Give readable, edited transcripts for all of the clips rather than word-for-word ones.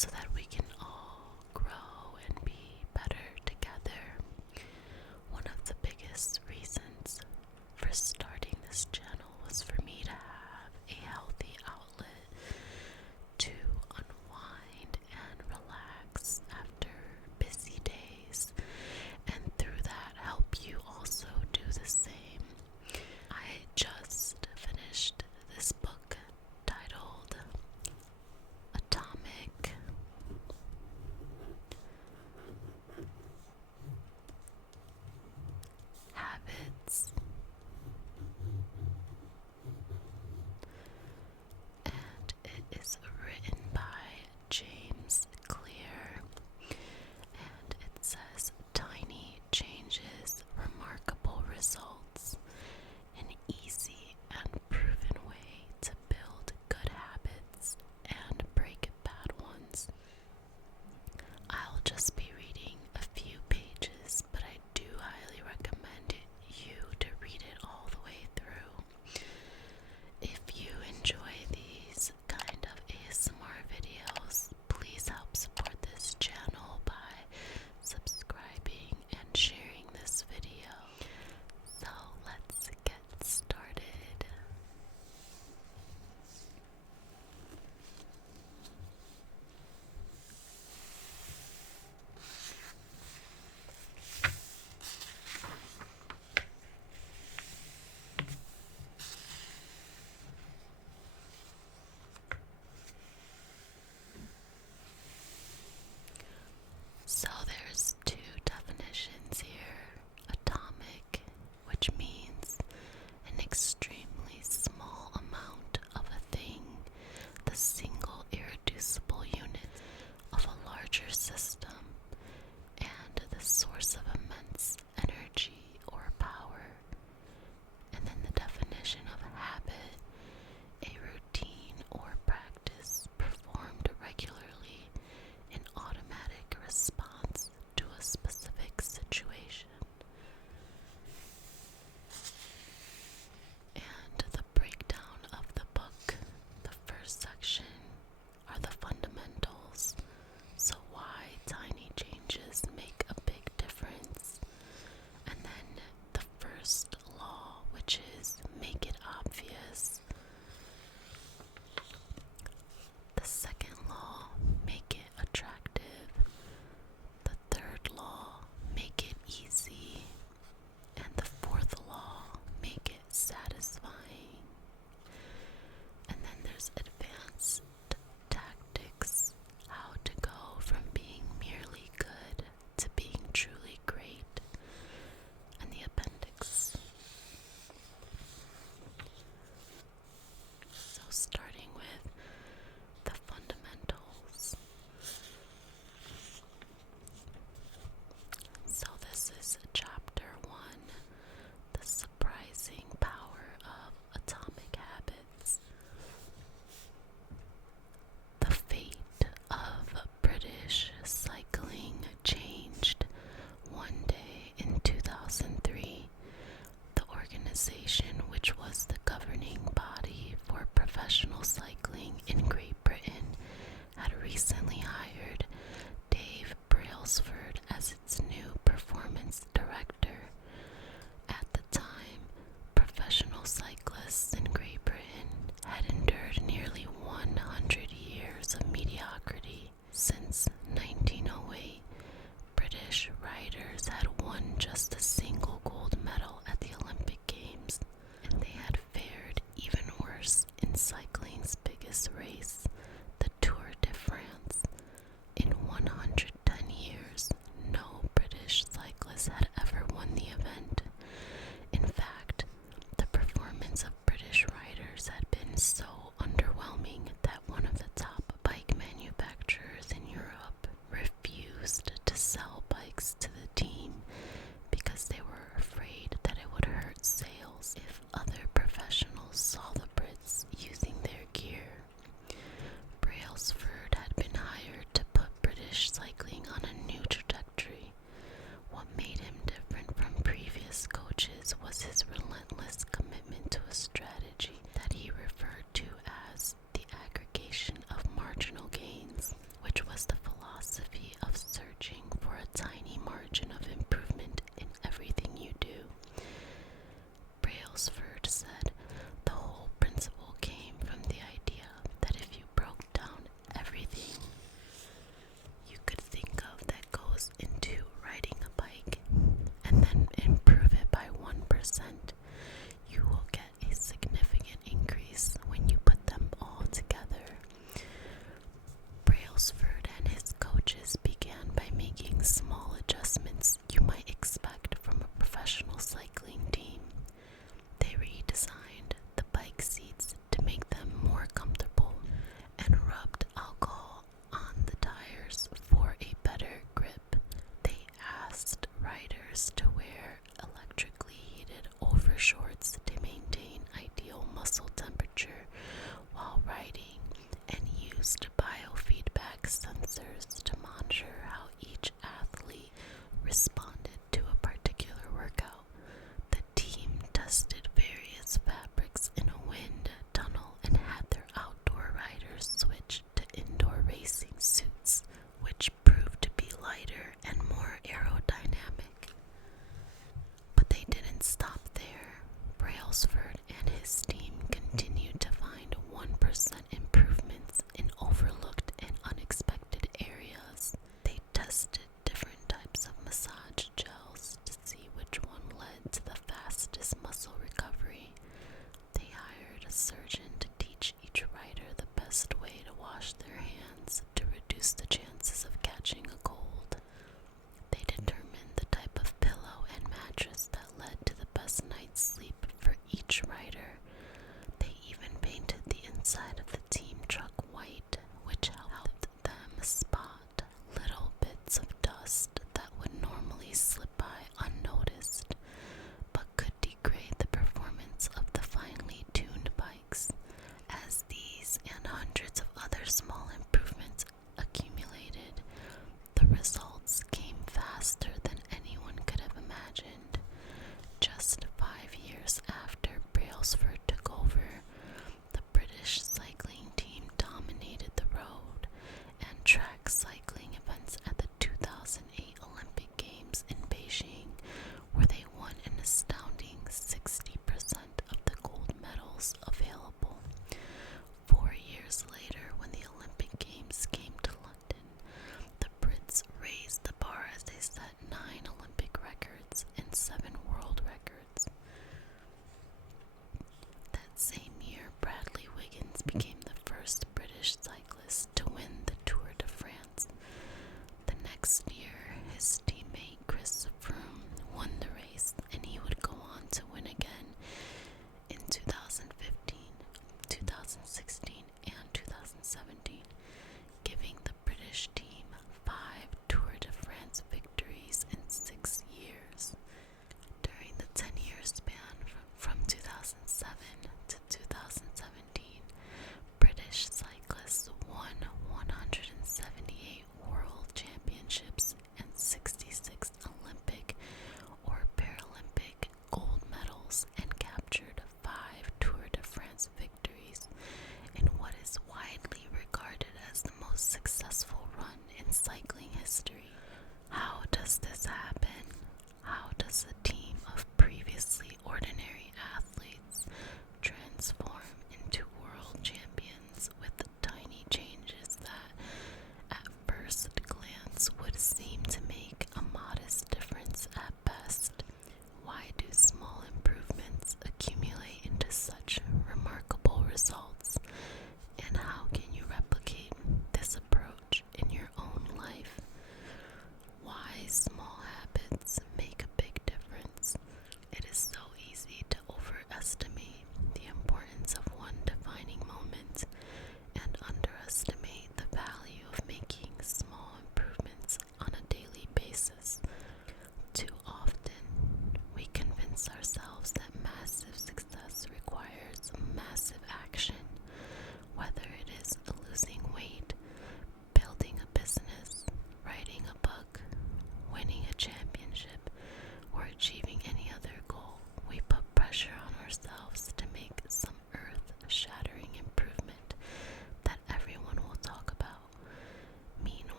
so that we can all grow and be better together. One of the biggest reasons for starting this channel was for me to have a healthy outlet to unwind and relax after busy days, and through that help you also do the same. I just finished this book titled Atomic unsure how each athlete responded to a particular workout. The team tested various fabrics in a wind tunnel and had their outdoor riders switch to indoor racing suits, which proved to be lighter and more aerodynamic. But they didn't stop there. Brailsford and his team continued to find 1% improvements in overlooked and unexpected areas. They tested different types of massage gels to see which one led to the fastest muscle recovery. They hired a surgeon to teach each rider the best way to wash their hands to reduce the chances of catching a cold. They determined the type of pillow and mattress that led to the best night's sleep for each rider. They even painted the inside of the team truck white, which helped them spot little bits of dust that would normally slip by unnoticed, but could degrade the performance of the finely tuned bikes. As these and hundreds of other small improvements accumulated, the results came faster than anyone could have imagined. Just 5 years after Brailsford took over, the British cycling team dominated the road and track cycling events at the 2008 Olympic Games in Beijing, where they won an astounding 60% of the gold medals available. 4 years later, when the Olympic Games came to London, the Brits raised the bar as they set 9 Olympic records and 7 world records. That same year, Bradley Wiggins became the first British cyclist to win the Tour de France. The next year, his teammate Chris Froome won the race, and he would go on to win again in 2015, 2016, and 2017, giving the British team 5 Tour de France victories in 6 years. During the 10-year span from 2007 to 2017, British cyclists won 178 world championships and 66 Olympic or Paralympic gold medals and captured 5 Tour de France victories in what is widely regarded as the most successful run in cycling history. How does this happen? How does a team of previously ordinary athletes transform into world champions with the tiny changes that, at first glance, would seem to make a modest difference at best? Why do small improvements accumulate into such remarkable results? And how can you replicate this approach in your own life? Why small habits make a big difference? It is so easy to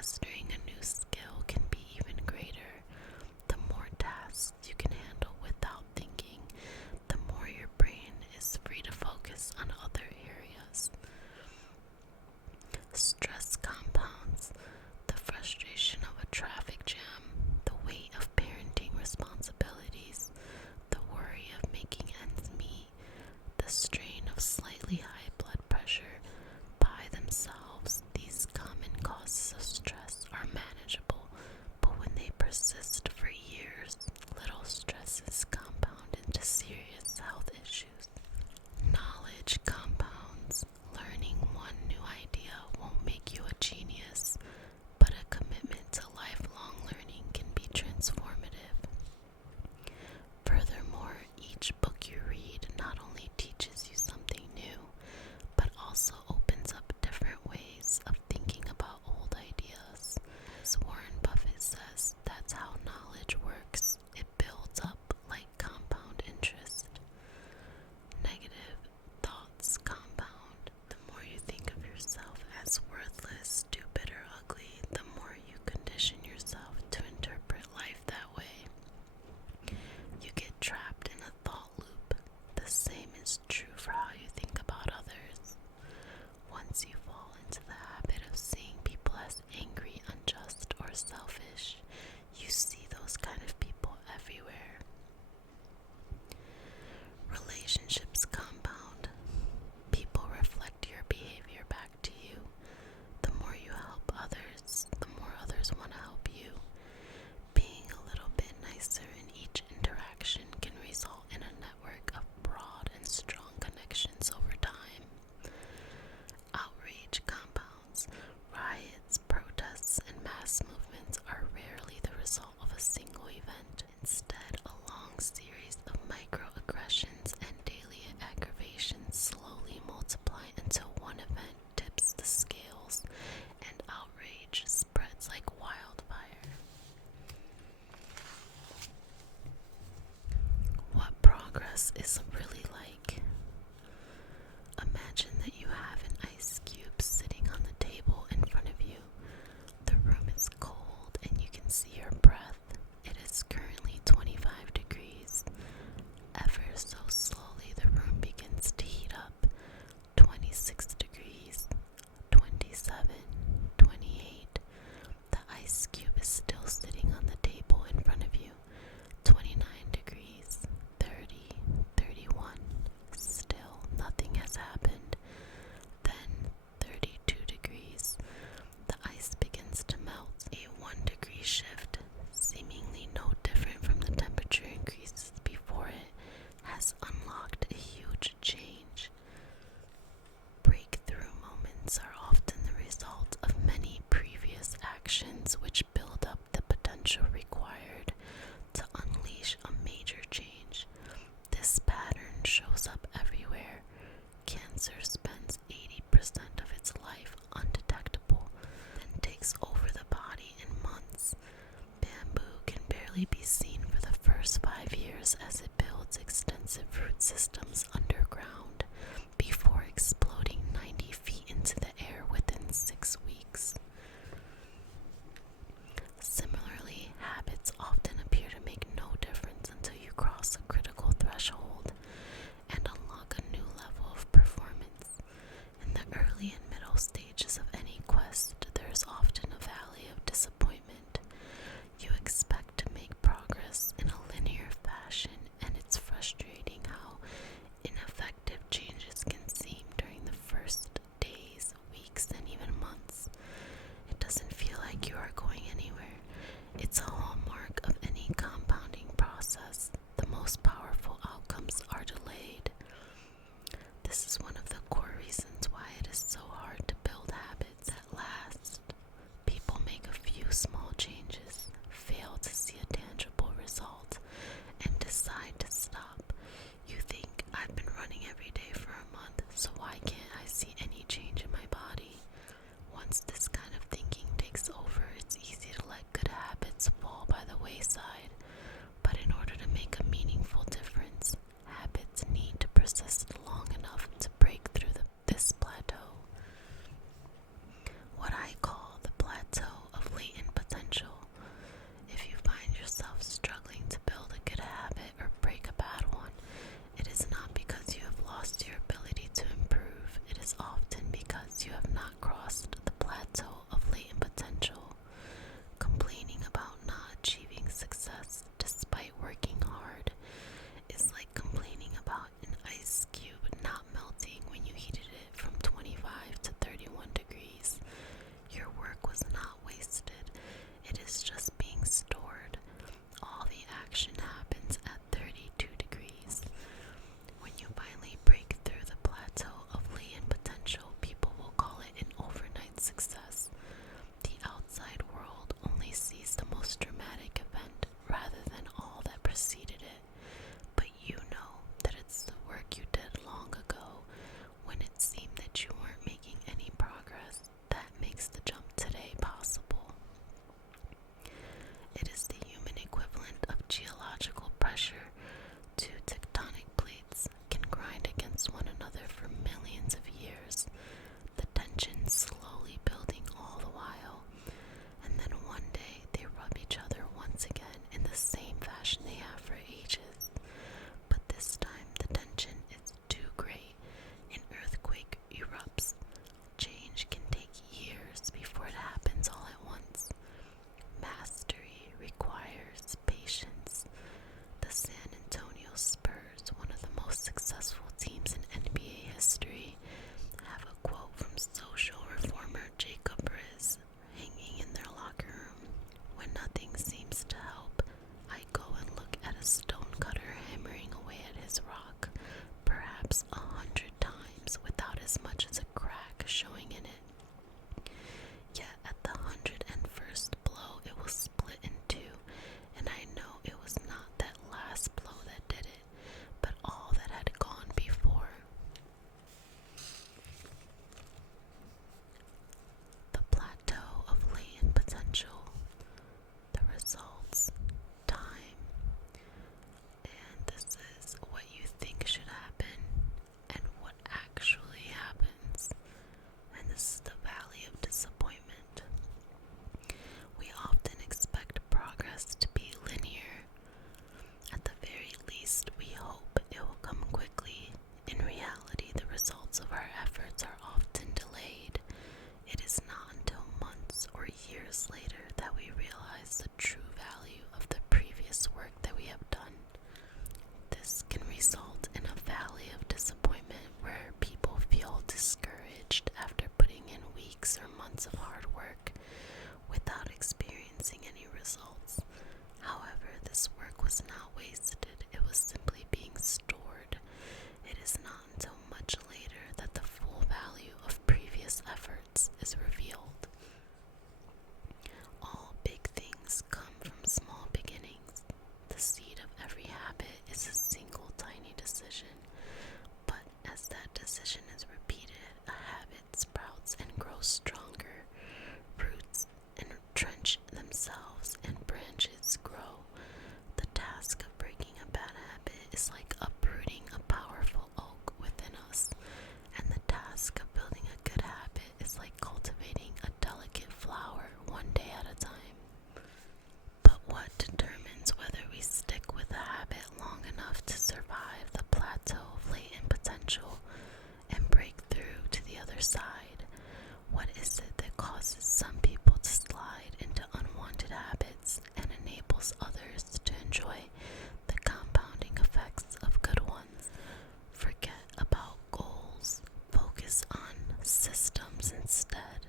Mastering a new skill can be even greater. The more tasks you can handle without thinking, the more your brain is free to focus on other areas. Stress compounds. The frustration of a traffic jam, the weight of parenting responsibilities, the worry of making ends meet, the strain of slightly high blood pressure. By themselves, these common causes of stress are manageable, but when they persist for years, little stresses compound into serious health issues. Knowledge compounds. Learning one new idea won't make you a genius, but a commitment to lifelong learning can be transformative. Furthermore, each book you read not only teaches you something new, but also opens up different ways of thinking about old ideas. As Warren Buffett says, that's how knowledge works. It builds up like compound interest. Negative thoughts compound. The more you think of yourself as worthless, stupid, or ugly, the more you condition yourself to interpret life that way. You get trapped in a thought loop. The same is true for how you think about others. Once you fall into the habit of seeing people as angry, unjust, or selfish, you see those kind of people everywhere. Relationships compound. People reflect your behavior back to you. The more you help others, the more others want to help you. Being a little bit nicer in each interaction can result in a network of broad and strong connections over time. Outrage compounds. Riots, protests, and mass movements are rarely the result of a single event. Instead, a long series of microaggressions and daily aggravations slowly multiply until one event tips the scales and outrage spreads like wildfire. What progress is really like? Imagine that you have an ice cube sitting on the table in front of you. The room is cold and you can see your breath. It is currently 25 degrees. Ever so slowly, the room begins to heat up. 26 degrees, 27, 28. The ice cube is still sitting on the table in front of you. 29 degrees, 30, 31. Still, nothing has happened. Then, 32 degrees. The ice begins to melt. A 1 degree shift, seemingly no different from the temperature increases before it, has unlocked a huge change. Breakthrough moments are often the result of many previous actions which build up the potential required to unleash a major change. This pattern shows up everywhere. Cancer spends 80% of its life undetectable, then takes over the body in months. Bamboo can barely be seen for the first 5 years as it builds extensive root systems underground before exploding 90 feet into the air within 6 weeks. Similarly, habits often appear to make no difference until you cross a critical threshold and unlock a new level of performance. In the early and middle stages of any quest, there is often a valley of disappointment. You expect to make progress in a linear fashion, and it's frustrating how ineffective years later that we realize the true value of the previous work that we have done. This can result in a valley of disappointment where people feel discouraged after putting in weeks or months of hard work without experiencing any results. However, this work was not wasted, it was simply being stored. It is not until much later that the full value of previous efforts is revealed. All big things come from small beginnings. The seed of every habit is a single tiny decision, but as that decision is repeated, a habit sprouts and grows stronger. Roots entrench themselves and branches grow. The task of breaking a bad habit is like uprooting a powerful oak within us, and the task of building a good habit is like cultivating a delicate flower one day at a time. But what determines whether we stick with a habit long enough to survive the plateau of latent potential and break through to the other side? What is it that causes some people to slide into unwanted habits and enables others to enjoy the compounding effects of good ones? Forget about goals. Focus on systems instead.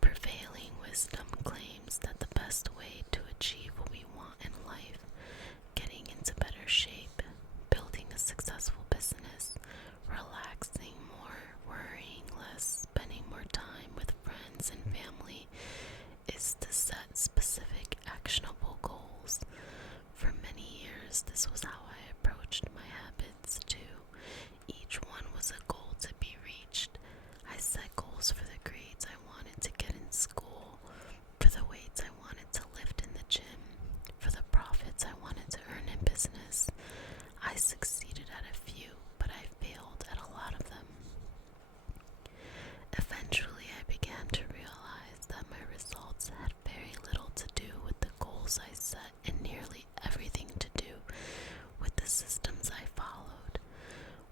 Prevailing wisdom claims that the best way to achieve what we want in life, getting into better shape, building a successful business, relaxing more, worrying less, spending more time with friends and family, is to set specific actionable goals. For many years, this was how I approached my habits too. Each one was a goal to be reached. I set goals for the grades I wanted to get in school, for the weights I wanted to lift in the gym, for the profits I wanted to earn in business. I succeeded at a few, but I failed at a lot of them. Eventually, I began to realize that my results had very little to do with the goals I set and nearly everything to do with the systems I followed.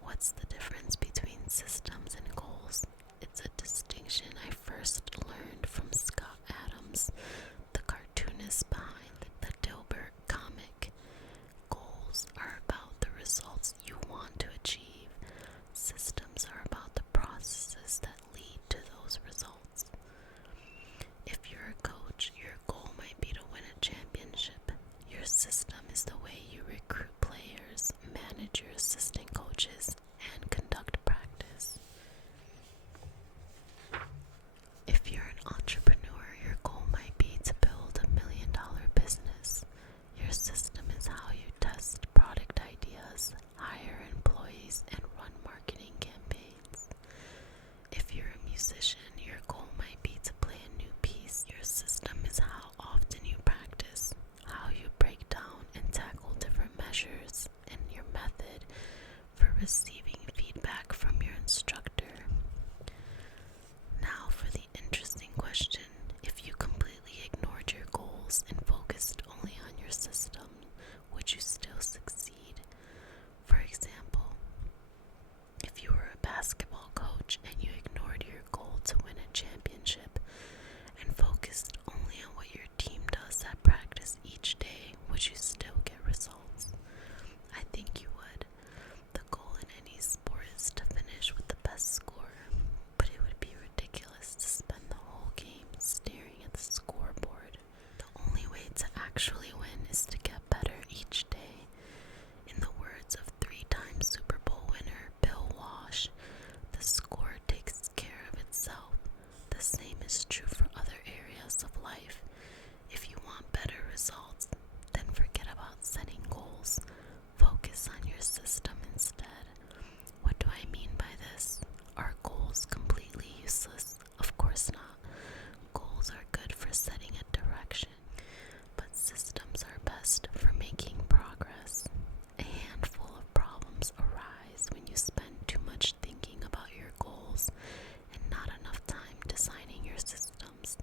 What's the difference between systems and goals? It's a distinction I first learned from Scott Adams, the cartoonist behind the Dilbert comic. Goals are about the results you want to achieve. Systems are about the processes that lead to those results. If you're a coach, your goal might be to win a championship. Your system is the way you recruit players, manage your assistant coaches, and conduct practice. If you're an entrepreneur, your goal might be to build $1 million business. Your system is how you test product ideas, hire employees, and run marketing campaigns. If you're a musician, your goal might be to play a new piece. Your system is how often you practice, how you break down and tackle different measures, and your method for receiving feedback from your instructor. Now for the interesting question. If you completely ignored your goals and focused only on your system, would you still succeed? For example, if you were a basketball coach and you ignored your goal to win a championship and focused only on what your team does at practice each day, would you still get results? I think you would. The goal in any sport is to finish with the best score, but it would be ridiculous to spend the whole game staring at the scoreboard. The only way to actually win is to get better each day. In the words of three-time Super Bowl winner Bill Walsh, the score takes care of itself. The same is true for other areas of life. If you want better results, then forget about setting goals. Focus on your system instead. What do I mean by this? Are goals completely useless? Of course not. Goals are good for setting a direction, but systems are best for making progress. A handful of problems arise when you spend too much thinking about your goals and not enough time designing your systems.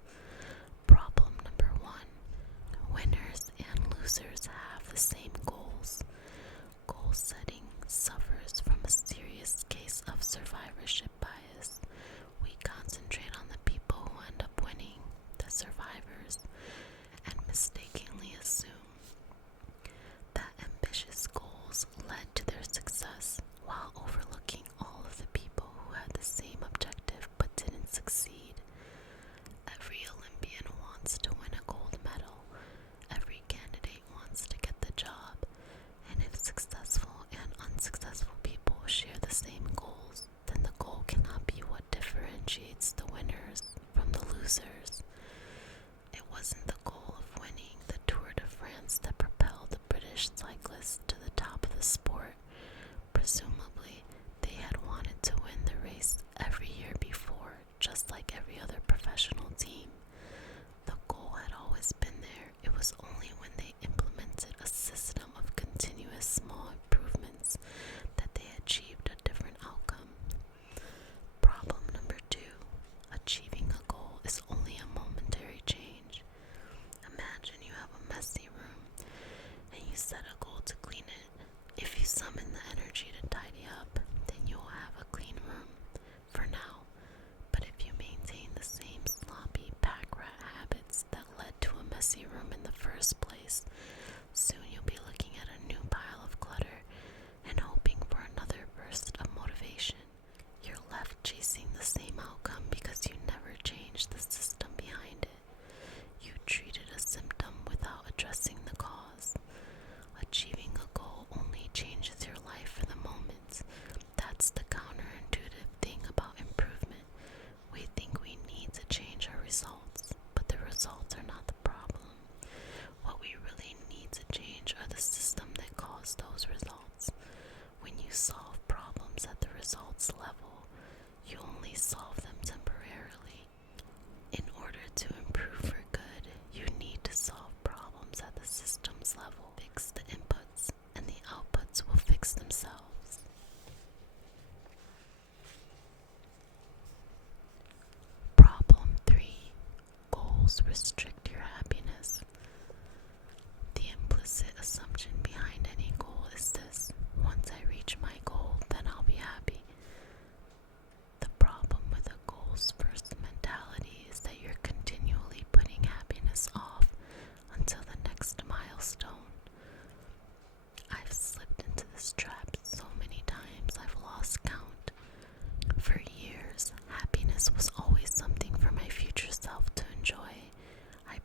Problem number 1. Winners and losers have the same goals. Goal setting suffers from a serious case of survivorship bias. We concentrate on the people who end up winning. The survivors and mistakenly assume that ambitious goals led to their success while overlooking all of the people who had the same objective but didn't succeed. Every Olympian wants to win a gold medal. Every candidate wants to get the job. And if successful and unsuccessful people share the same goals, then the goal cannot be what differentiates the winners from the losers. It wasn't the goal of winning the Tour de France that propelled the British cyclists to the top of the sport. Presumably, they had wanted to win the race every year before, just like every other professional team. The goal had always been there. It was only when they implemented a system of continuous small improvements that they achieved a different outcome. Problem number 2. Achieving a goal is only a momentary change. Imagine you have a messy room and you set a goal to clean it. If you summon the energy to tidy up, then you will have a clean room for now. But if you maintain the same sloppy pack rat habits that led to a messy room in the first place, soon you'll be looking at a new pile of clutter and hoping for another burst of motivation. You're left chasing the same outcome because you never changed the system behind it. You treated a symptom without addressing the cause. Achieving a goal only changes your life for the moment. That's the counterintuitive thing about improvement. We think we need to change our results, but the results are not the problem. What we really need to change are the system that caused those results. When you solve problems at the results level, you only solve them temporarily. In order to improve for good, you need to solve problems at the systems level. Fix the inputs, and the outputs will fix themselves. Problem 3. Goals restrict your happiness. The implicit assumption behind any goal is this: once I reach my goal, then I'll be happy. The problem with a goals first mentality is that you're continually putting happiness off until the next milestone. I've slipped into this trap so many times I've lost count. For years, happiness was always something for my future self to enjoy. I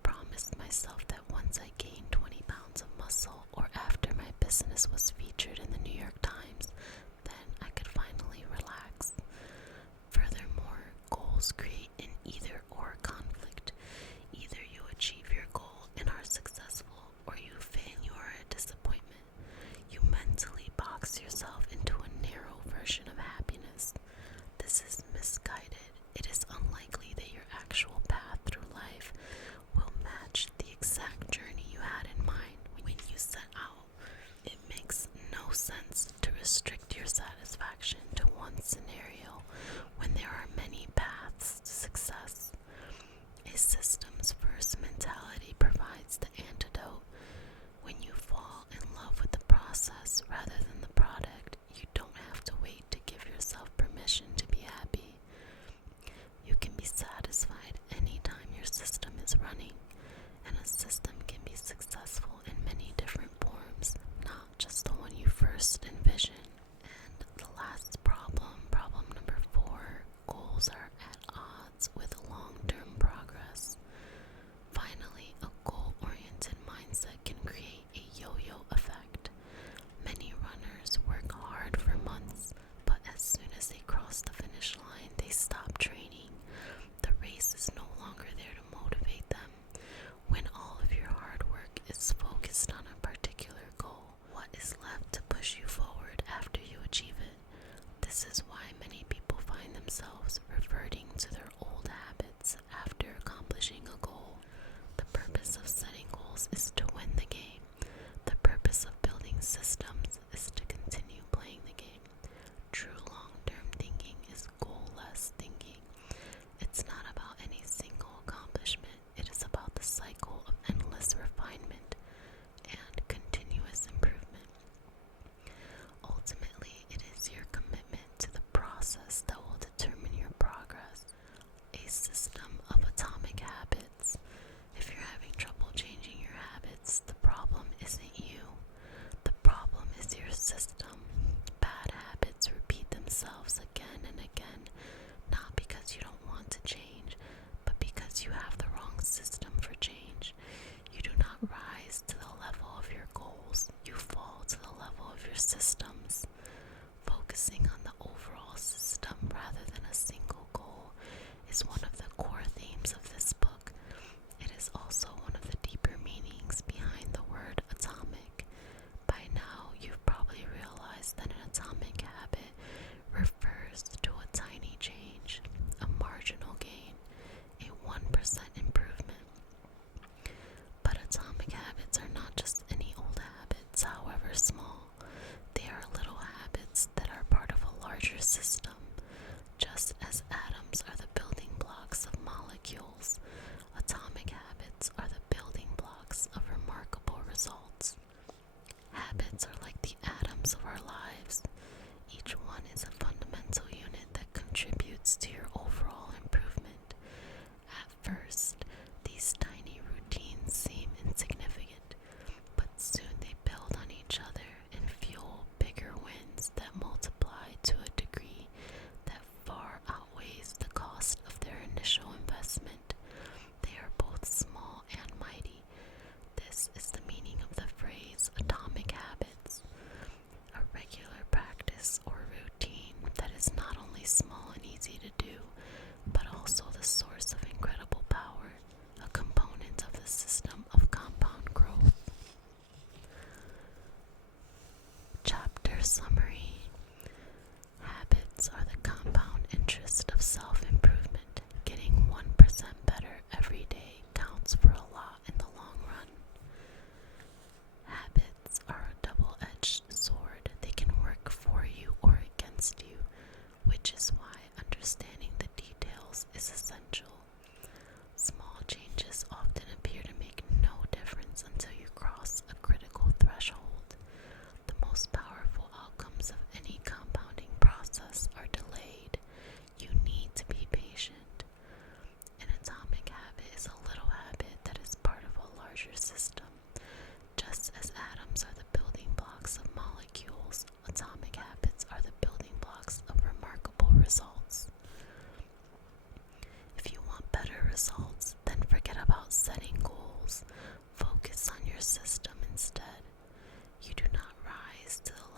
system of compound growth. Chapter summary. Habits are the compound interest of self-improvement. Getting 1% better every day counts for a lot in the long run. Habits are a double-edged sword. They can work for you or against you, which is why understanding the details is essential. Small changes often appear to make no difference until you cross a critical threshold. The most powerful outcomes of any compounding process are delayed. You need to be patient. An atomic habit is a little habit that is part of a larger system. Just as atoms are the building blocks of molecules, atomic habits are the building blocks of remarkable results. If you want better results, then forget about setting goals. Focus on your system instead. You do not rise to the